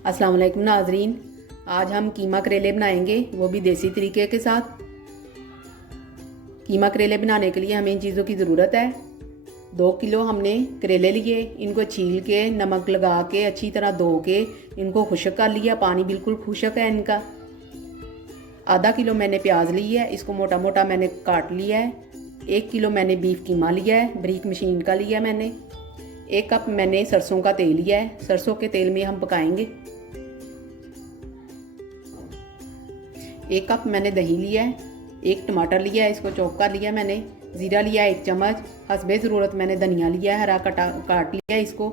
अस्सलाम वालेकुम नाजरीन। आज हम कीमा करेले बनाएंगे, वो भी देसी तरीके के साथ। कीमा करेले बनाने के लिए हमें इन चीज़ों की ज़रूरत है। 2 किलो हमने करेले लिए, इनको छील के नमक लगा के अच्छी तरह धो के इनको खुश्क कर लिया, पानी बिल्कुल खुश्क है इनका। आधा किलो मैंने प्याज ली है, इसको मोटा मोटा मैंने काट लिया है। 1 किलो मैंने बीफ कीमा लिया है, बारीक मशीन का लिया है मैंने। 1 कप मैंने सरसों का तेल लिया है, सरसों के तेल में हम पकाएंगे। 1 कप मैंने दही लिया है। 1 टमाटर लिया है, इसको चॉप कर लिया मैंने। ज़ीरा लिया 1 चम्मच, हस्बे ज़रूरत मैंने धनिया लिया है, हरा काट लिया है इसको।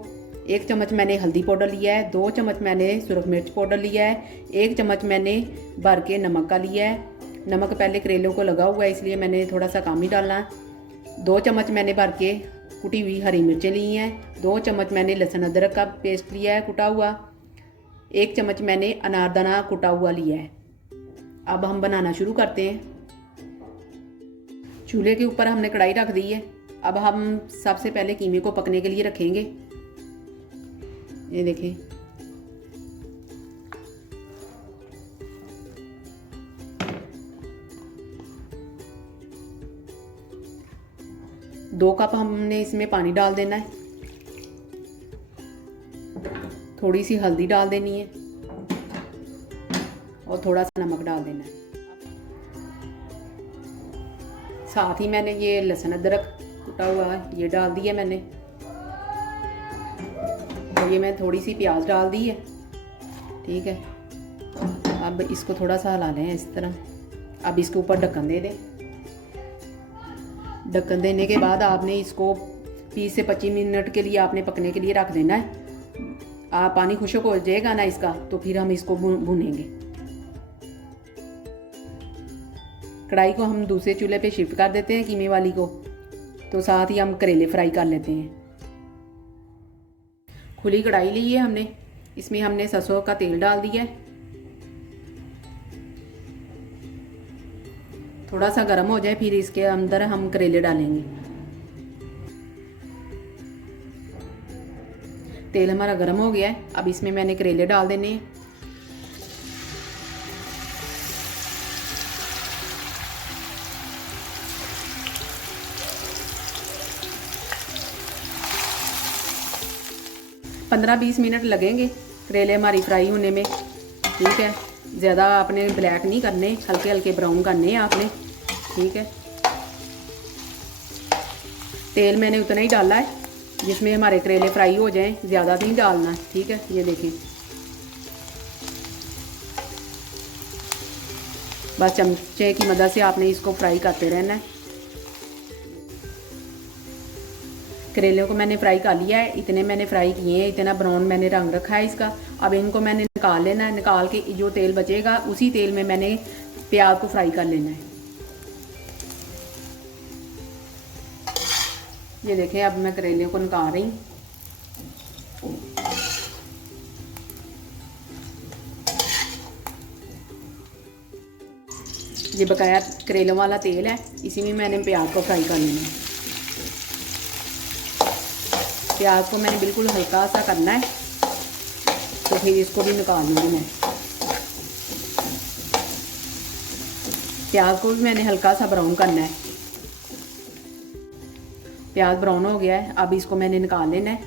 1 चम्मच मैंने हल्दी पाउडर लिया है। 2 चम्मच मैंने सुरख मिर्च पाउडर लिया है। 1 चम्मच मैंने भर के नमक का लिया है। नमक पहले करेलों को लगा हुआ है, इसलिए मैंने थोड़ा सा कम ही डालना है। 2 चम्मच मैंने भर के कुटी हुई हरी मिर्चें ली हैं। 2 चम्मच मैंने लहसुन अदरक का पेस्ट लिया है कुटा हुआ। 1 चम्मच मैंने अनारदाना कुटा हुआ लिया है। अब हम बनाना शुरू करते हैं। चूल्हे के ऊपर हमने कढ़ाई रख दी है। अब हम सबसे पहले कीमे को पकने के लिए रखेंगे। ये देखें, दो कप हमने इसमें पानी डाल देना है। थोड़ी सी हल्दी डाल देनी है और थोड़ा सा नमक डाल देना है। साथ ही मैंने ये लहसुन अदरक कुटा हुआ है ये डाल दिया मैंने। और ये मैं थोड़ी सी प्याज डाल दी है। ठीक है, अब इसको थोड़ा सा हिला लें इस तरह। अब इसके ऊपर ढक्कन दे दें। ढक्कन देने के बाद आपने इसको 20 से 25 मिनट के लिए आपने पकने के लिए रख देना है। आप पानी खुश्क हो जाएगा ना इसका, तो फिर हम इसको भूनेंगे। कढ़ाई को हम दूसरे चूल्हे पे शिफ्ट कर देते हैं कीमे वाली को, तो साथ ही हम करेले फ्राई कर लेते हैं। खुली कढ़ाई ली है हमने, इसमें हमने सरसों का तेल डाल दिया है। थोड़ा सा गर्म हो जाए फिर इसके अंदर हम करेले डालेंगे। तेल हमारा गर्म हो गया है, अब इसमें मैंने करेले डाल देने हैं। पंद्रह 20 मिनट लगेंगे करेले हमारी फ्राई होने में। ठीक है, ज़्यादा आपने ब्लैक नहीं करने, हल्के हल्के ब्राउन करने हैं आपने। ठीक है, तेल मैंने उतना ही डाला है जिसमें हमारे करेले फ्राई हो जाएं, ज़्यादा नहीं डालना है। ठीक है, ये देखें, बस चमचे की मदद से आपने इसको फ्राई करते रहना है। करेले को मैंने फ्राई कर लिया है, इतने मैंने फ्राई किए हैं, इतना ब्राउन मैंने रंग रखा है इसका। अब इनको मैंने निकाल लेना है। निकाल के जो तेल बचेगा उसी तेल में मैंने प्याज को फ्राई कर लेना है। ये देखें, अब मैं करेले को निकाल रही हूँ। ये बकाया करेलों वाला तेल है, इसी में मैंने प्याज को फ्राई कर लेना है। प्याज को मैंने बिल्कुल हल्का सा करना है, तो फिर इसको भी निकाल लूँगी मैं। प्याज को भी मैंने हल्का सा ब्राउन करना है। प्याज ब्राउन हो गया है, अब इसको मैंने निकाल लेना है।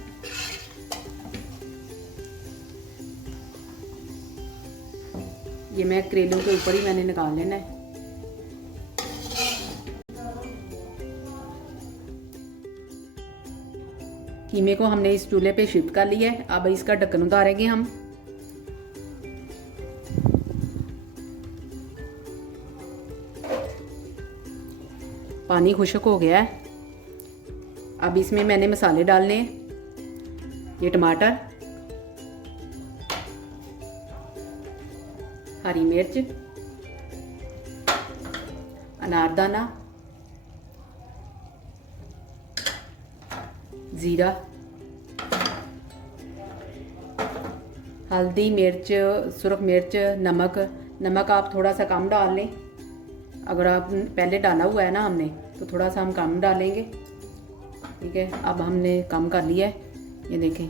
ये मैं करेलों के ऊपर ही मैंने निकाल लेना है। कीमे को हमने इस चूल्हे पे शिफ्ट कर लिया है। अब इसका ढक्कन उतारेंगे हम। पानी खुश्क हो गया है। अब इसमें मैंने मसाले डालने हैं। ये टमाटर, हरी मिर्च, अनारदाना, ज़ीरा, हल्दी, मिर्च, सुरख मिर्च, नमक आप थोड़ा सा कम डाल लें। अगर आप पहले डाला हुआ है ना हमने, तो थोड़ा सा हम कम डालेंगे। ठीक है, अब हमने कम कर लिया है, ये देखें।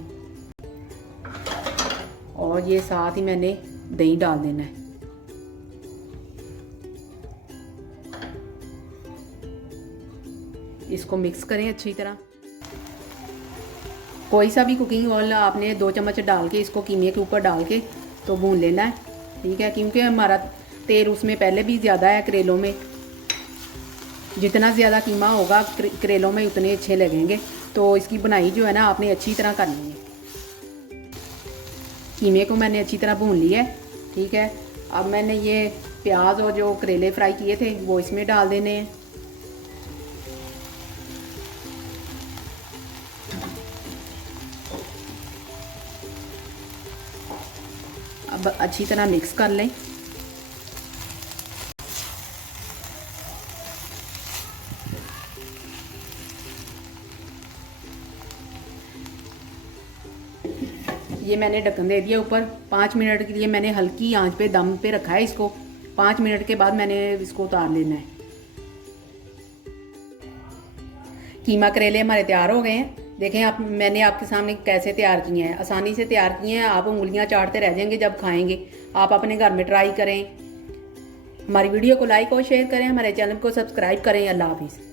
और ये साथ ही मैंने दही डाल देना है। इसको मिक्स करें अच्छी तरह। कोई सा भी कुकिंग ऑयल आपने 2 चम्मच डाल के इसको कीमे के ऊपर डाल के तो भून लेना है, ठीक है। क्योंकि हमारा तेल उसमें पहले भी ज़्यादा है करेलों में, जितना ज़्यादा कीमा होगा करेलों में उतने अच्छे लगेंगे। तो इसकी बनाई जो है ना आपने अच्छी तरह करनी है। कीमे को मैंने अच्छी तरह भून लिया है, ठीक है। अब मैंने ये प्याज और जो करेले फ्राई किए थे वो इसमें डाल देने हैं। अब अच्छी तरह मिक्स कर लें। ये मैंने ढक्कन दे दिया ऊपर। 5 मिनट के लिए मैंने हल्की आंच पे दम पे रखा है इसको। 5 मिनट के बाद मैंने इसको उतार लेना है। कीमा करेले हमारे तैयार हो गए हैं। देखें आप, मैंने आपके सामने कैसे तैयार किए हैं, आसानी से तैयार किए हैं। आप उंगलियां चाटते रह जाएंगे जब खाएंगे। आप अपने घर में ट्राई करें। हमारी वीडियो को लाइक और शेयर करें, हमारे चैनल को सब्सक्राइब करें। अल्लाह हाफिज़।